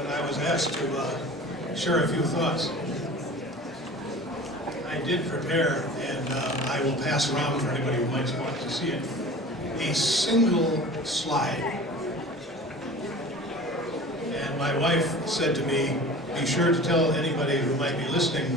when I was asked to share a few thoughts. I did prepare, and I will pass around for anybody who might want to see it, a single slide. And my wife said to me, be sure to tell anybody who might be listening,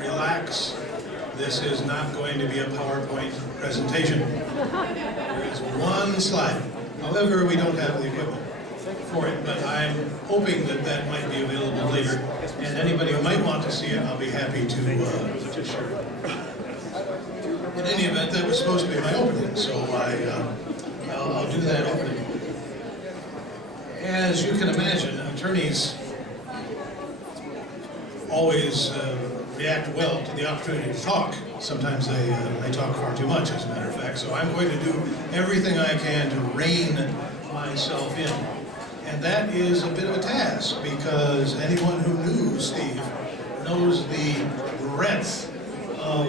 relax, this is not going to be a PowerPoint presentation. There is one slide. However, we don't have the equipment for it, but I'm hoping that that might be available later. And anybody who might want to see it, I'll be happy to share it. In any event, that was supposed to be my opening, so I'll do that opening. As you can imagine, attorneys always react well to the opportunity to talk. Sometimes they talk far too much, as a matter of fact, so I'm going to do everything I can to rein myself in. And that is a bit of a task, because anyone who knew Steve knows the breadth of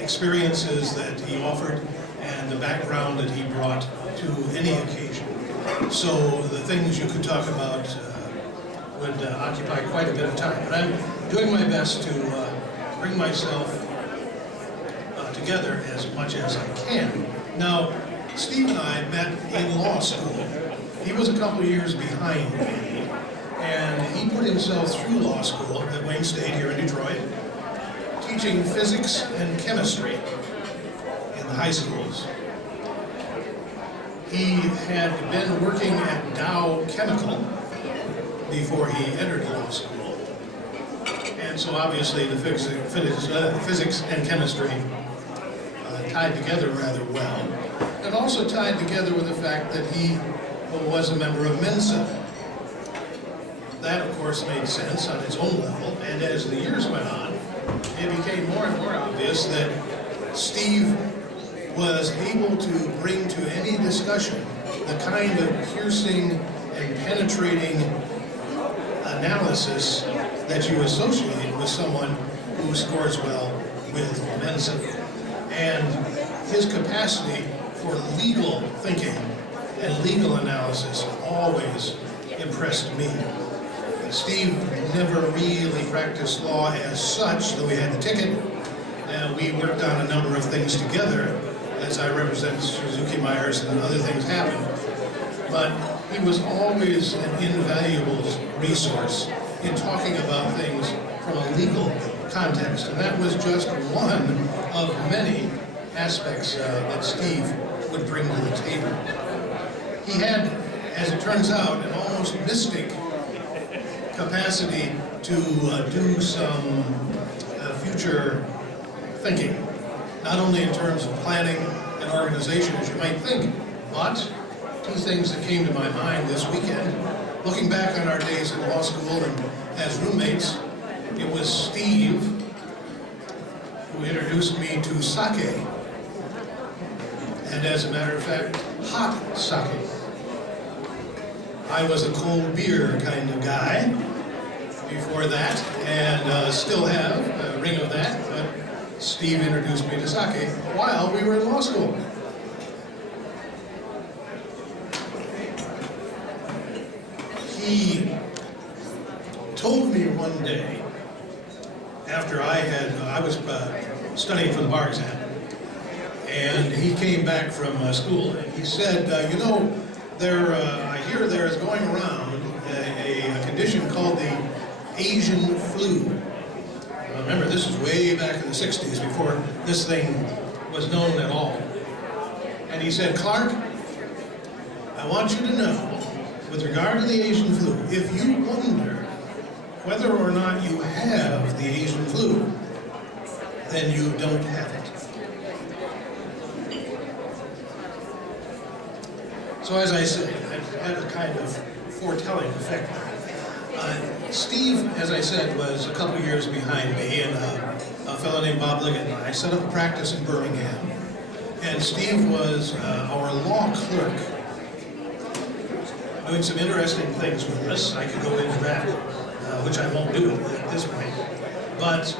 experiences that he offered and the background that he brought to any occasion. So the things you could talk about would occupy quite a bit of time. But I'm doing my best to bring myself together as much as I can. Now, Steve and I met in law school. He was a couple of years behind me, and he put himself through law school at Wayne State here in Detroit, teaching physics and chemistry in the high schools. He had been working at Dow Chemical before he entered law school, and so obviously the physics and chemistry tied together rather well, and also tied together with the fact that he was a member of Mensa. That, of course, made sense on its own level, and as the years went on, it became more and more obvious that Steve was able to bring to any discussion the kind of piercing and penetrating analysis that you associate with someone who scores well with Mensa. And his capacity for legal thinking and legal analysis always impressed me. Steve never really practiced law as such, though he had the ticket. We worked on a number of things together as I represented Suzuki Myers and other things happened. But he was always an invaluable resource in talking about things from a legal context. And that was just one of many aspects that Steve would bring to the table. He had, as it turns out, an almost mystic capacity to do some future thinking, not only in terms of planning and organization, as you might think, but two things that came to my mind this weekend. Looking back on our days in law school and as roommates, it was Steve who introduced me to sake, and as a matter of fact, hot sake. I was a cold beer kind of guy before that, and still have a ring of that, but Steve introduced me to sake while we were in law school. He told me one day, after I was studying for the bar exam, and he came back from school, and he said, you know, I hear there is going around a condition called the Asian flu. Remember, this is way back in the 60s, before this thing was known at all. And he said, Clark, I want you to know, with regard to the Asian flu, if you wonder whether or not you have the Asian flu, then you don't have it. So as I said, it had a kind of foretelling effect. Steve, as I said, was a couple years behind me, and a fellow named Bob Liggett and I set up a practice in Birmingham. And Steve was our law clerk, doing some interesting things with us. I could go into that, which I won't do at this point. But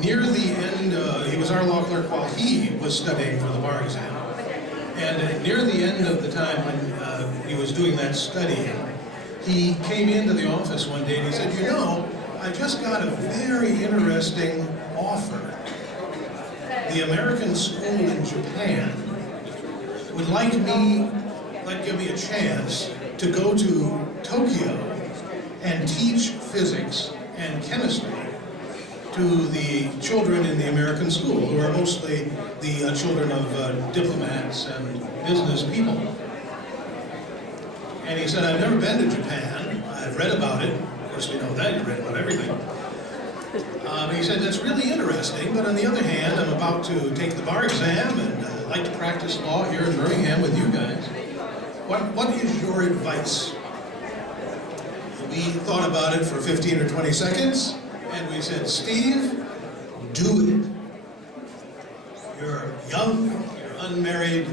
near the end, he was our law clerk while he was studying for the bar exam. And near the end of the time when you he was doing that studying, he came into the office one day and he said, you know, I just got a very interesting offer. The American school in Japan would like give me a chance to go to Tokyo and teach physics and chemistry to the children in the American school, who are mostly the children of diplomats and business people. And he said, I've never been to Japan. I've read about it. Of course, we know that. You read about everything. He said, that's really interesting, but on the other hand, I'm about to take the bar exam, and I'd like to practice law here in Birmingham with you guys. What is your advice? We thought about it for 15 or 20 seconds, and we said, Steve, do it. You're young, you're unmarried,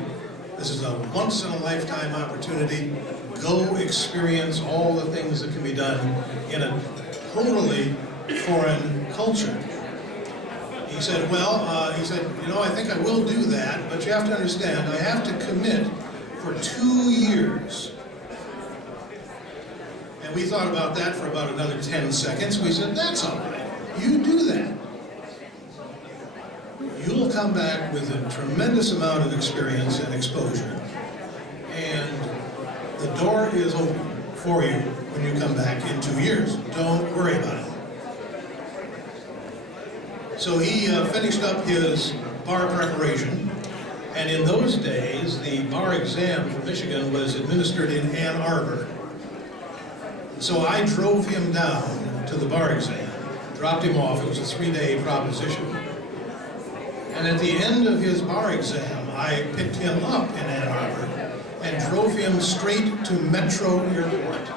this is a once-in-a-lifetime opportunity. Go experience all the things that can be done in a totally foreign culture. He said, well, you know, I think I will do that, but you have to understand, I have to commit for 2 years. And we thought about that for about another 10 seconds. We said, that's all right. You do that. You'll come back with a tremendous amount of experience and exposure. And the door is open for you when you come back in 2 years. Don't worry about it. So he finished up his bar preparation, and in those days, the bar exam for Michigan was administered in Ann Arbor. So I drove him down to the bar exam, dropped him off. It was a 3-day proposition. And at the end of his bar exam, I picked him up in Ann Arbor and drove him straight to Metro Airport,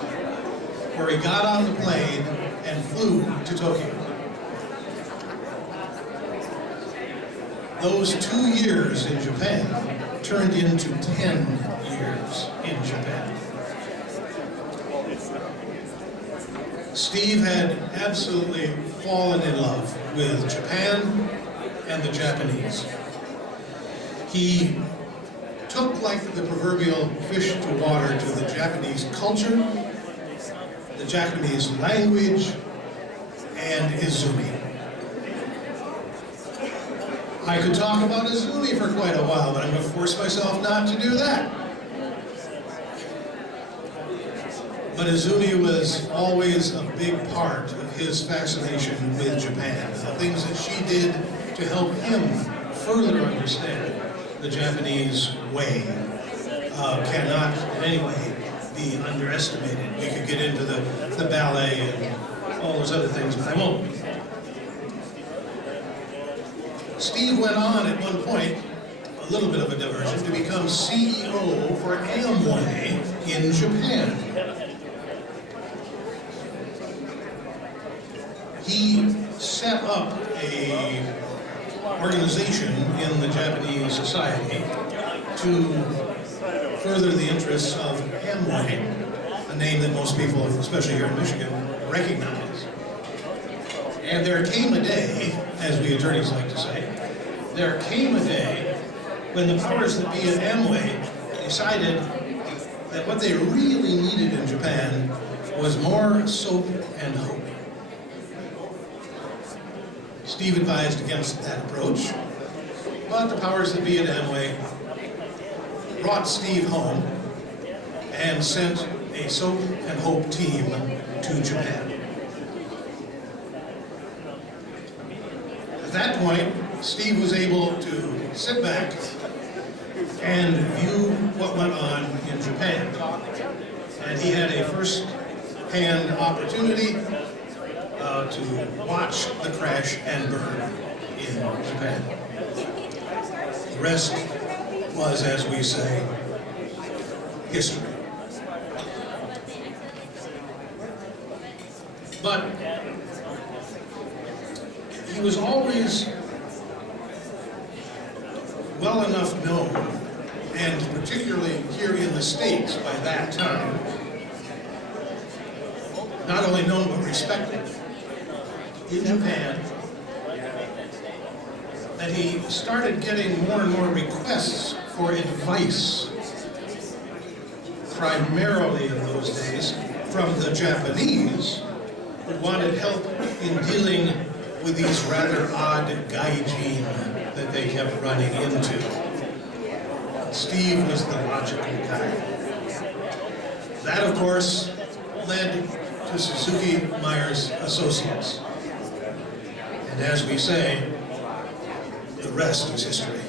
where he got on the plane and flew to Tokyo. Those 2 years in Japan turned into 10 years in Japan. Steve had absolutely fallen in love with Japan and the Japanese. He took like the proverbial fish to water to the Japanese culture, the Japanese language, and Izumi. I could talk about Izumi for quite a while, but I'm going to force myself not to do that. But Izumi was always a big part of his fascination with Japan. The things that she did to help him further understand the Japanese way cannot in any way be underestimated. We could get into the ballet and all those other things, but I won't. Steve went on at one point, a little bit of a diversion, to become CEO for Amway in Japan. He set up an organization in the Japanese society to further the interests of Amway, a name that most people, especially here in Michigan, recognize. And there came a day, as we attorneys like to say, there came a day when the powers that be at Amway decided that what they really needed in Japan was more soap and hope. Steve advised against that approach, but the powers that be at Amway brought Steve home and sent a soap and hope team to Japan. At that point, Steve was able to sit back and view what went on in Japan. And he had a first-hand opportunity to watch the crash and burn in Japan. The rest was, as we say, history. But he was always well enough known, and particularly here in the States by that time, not only known but respected in Japan, that he started getting more and more requests for advice primarily in those days from the Japanese, who wanted help in dealing with these rather odd gaijin that they kept running into. Steve was the logical guy. That, of course, led to Suzuki Myers Associates. And as we say, the rest is history.